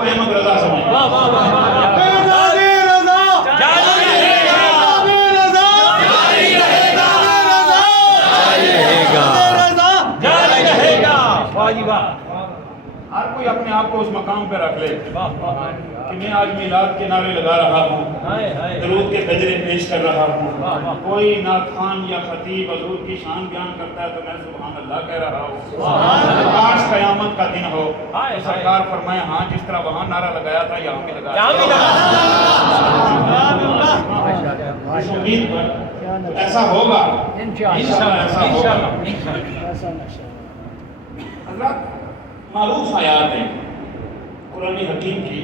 احمد رضا سمجھ ہر کوئی اپنے آپ کو اس مقام پہ رکھ لے کہ میں آج میلاد کے نعرے لگا رہا ہوں، درود کے گجرے پیش کر رہا ہوں، کوئی نعتخوان یا خطیب حضور کی شان بیان کرتا ہے تو میں سبحان اللہ کہہ رہا ہوں۔ آج قیامت کا دن ہو تو سرکار فرمائے ہاں جس طرح وہاں نعرہ لگایا تھا یہاں بھی لگایا اس امید پر ایسا ہوگا انشاءاللہ ایسا ہوگا۔ حضرات معروف آیات ہیں قرآن حکیم کی،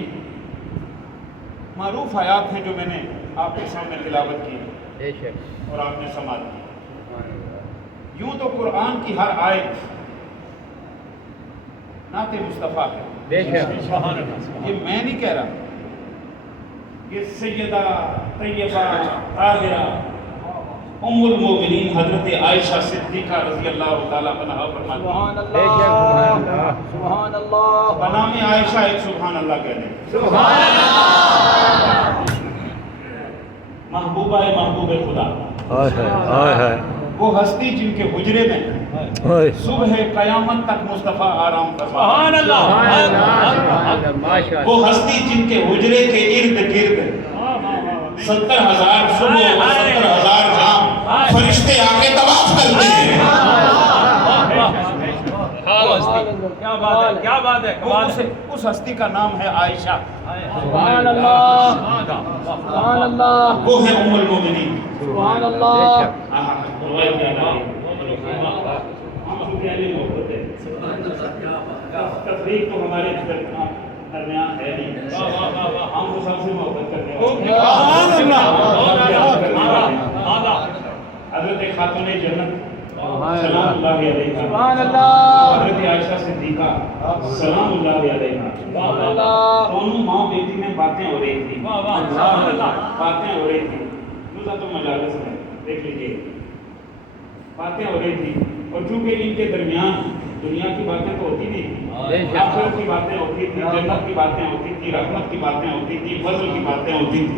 معروف آیات ہیں جو میں نے آپ کے سامنے تلاوت کی اور آپ نے سماعت کی۔ یوں تو قرآن کی ہر آیت نعت مصطفیٰ ہے، یہ میں نہیں کہہ رہا، یہ سیدہ طیبہ طاہرہ ام المومنین حضرت عائشہ صدیقہ رضی اللہ تعالیٰ عنہا فرماتی ہیں۔ سبحان اللہ بنام عائشہ ایک سبحان اللہ کہہ دیں۔ محبوبہ محبوب خدا، وہ ہستی جن کے حجرے میں صبح قیامت تک مصطفیٰ آرام فرماتے ہیں، وہ ہستی جن کے حجرے کے ارد گرد 70,000 صبح و 70,000 شام فرشتے آ کے طواف کرتے ہیں۔ کیا بات ہے اس ہستی کا نام ہے عائشہ، سبحان اللہ سبحان اللہ وہ ہے ام المومنین۔ سبحان اللہ تفریق تو ہمارے درمیان ہے نہیں، ہم تو سب سے محبت کرنے والے۔ حضرت خاتون جنت سلام اللہ علیہ، سبحان اللہ حضرت عائشہ صدیقہ سلام اللہ علیہ، دونوں ماں بیٹی میں باتیں ہو رہی تھی، باتیں ہو رہی تھی، دوسرا تو مجالس میں دیکھ لیجئے باتیں ہو رہی تھی، اور چونکہ ان کے درمیان دنیا کی باتیں تو ہوتی نہیں، آخرت کی باتیں ہوتی تھی، جنت کی باتیں ہوتی تھی، رحمت کی باتیں ہوتی تھی، فضل کی باتیں ہوتی تھی،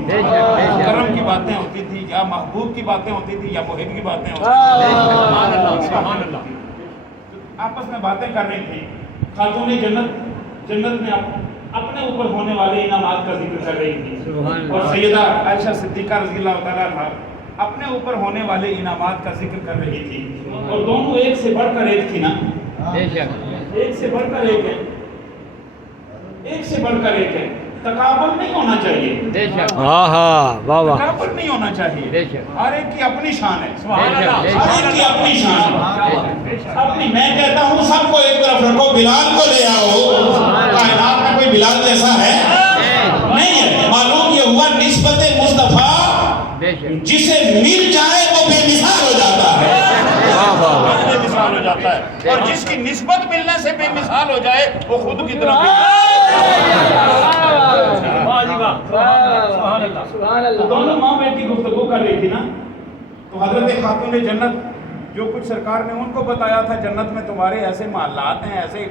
کرم کی باتیں ہوتی تھی، یا محبوب کی باتیں ہوتی تھی، یا محب کی باتیں ہوتی تھی۔ سبحان اللہ، آپس میں باتیں کر رہی تھی۔ خاتون جنت میں اپنے اوپر ہونے والے انعامات کا ذکر کر رہی تھی، اور سیدہ عائشہ صدیقہ رضی اللہ تعالیٰ عنہا اپنے اوپر ہونے والے انعامات کا ذکر کر رہی تھی، اور دونوں ایک سے بڑھ کر ایک تھی نا، ایک سے بڑھ کر ایک ہے، ایک سے بڑھ کر ایک ہے، تقابل نہیں ہونا چاہیے، تقابل نہیں ہونا چاہیے، ہر ایک کی اپنی شان ہے، ہر ایک کی اپنی شان ہے، اپنی۔ میں کہتا ہوں سب کو ایک طرف رکھو، بلال کو لے آؤ، کائنات میں کوئی بلال جیسا ہے نہیں ہے۔ معلوم یہ ہوا نسبت مصطفیٰ جسے مل جائے وہ بے مثال ہو جاتا ہے، بے مثال ہو جاتا ہے، اور جس کی نسبت ملنے سے بے مثال ہو جائے وہ خود کی طرف دونوں ماں بیٹی گفتگو کر رہی تھی نا، تو حضرت خاتون جنت جو کچھ سرکار نے ان کو بتایا تھا، جنت میں تمہارے ایسے محلات ہیں، ایسے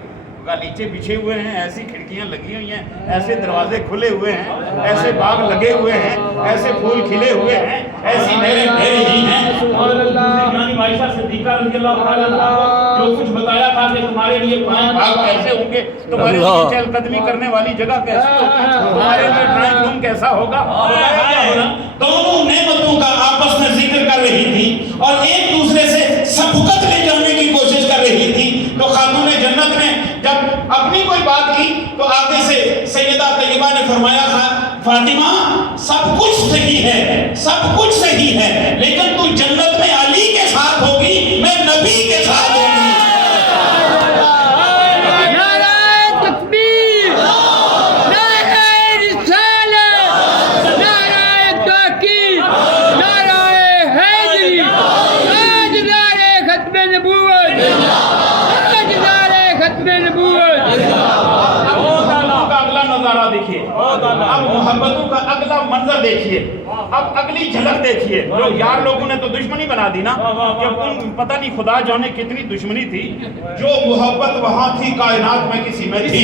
گالیچے بچھے ہوئے ہیں، ایسی کھڑکیاں لگی ہوئی ہیں، ایسے دروازے کھلے ہوئے ہیں، ایسے باغ لگے ہوئے ہیں، ایسے پھول کھلے ہوئے ہیں، ایسی نہریں بہہ رہی ہیں، اور دوسری عائشہ صدیقہ رضی اللہ تعالیٰ عنہا کو جو کچھ بتایا تھا کہ تمہارے لیے پائیں باغ کیسے ہوں گے، تمہارے لیے چہل قدمی کرنے والی جگہ کیسی ہوگی، تمہارے لیے ڈرائنگ روم کیسا ہوگا، دونوں نعمتوں کا آپس میں ذکر کر رہی تھی اور ایک دوسرے سے سبقت لے جانے کی کوشش کر رہی تھی۔ تو خاتون جنت نے جب اپنی کوئی بات کی تو آگے سے سیدہ طیبہ نے فرمایا تھا، فاطمہ سب کچھ صحیح ہے، سب کچھ صحیح ہے، لیکن تو جنت میں علی کے ساتھ ہوگی، میں نبی کے ساتھ ہوگی۔ اب محبتوں کا اگلا منظر دیکھیے، اب اگلی جھلک دیکھیے۔ جو یار لوگوں نے تو دشمنی بنا دی نا، کہ ان پتہ نہیں خدا جانے کتنی دشمنی تھی، جو محبت وہاں تھی کائنات میں کسی میں تھی۔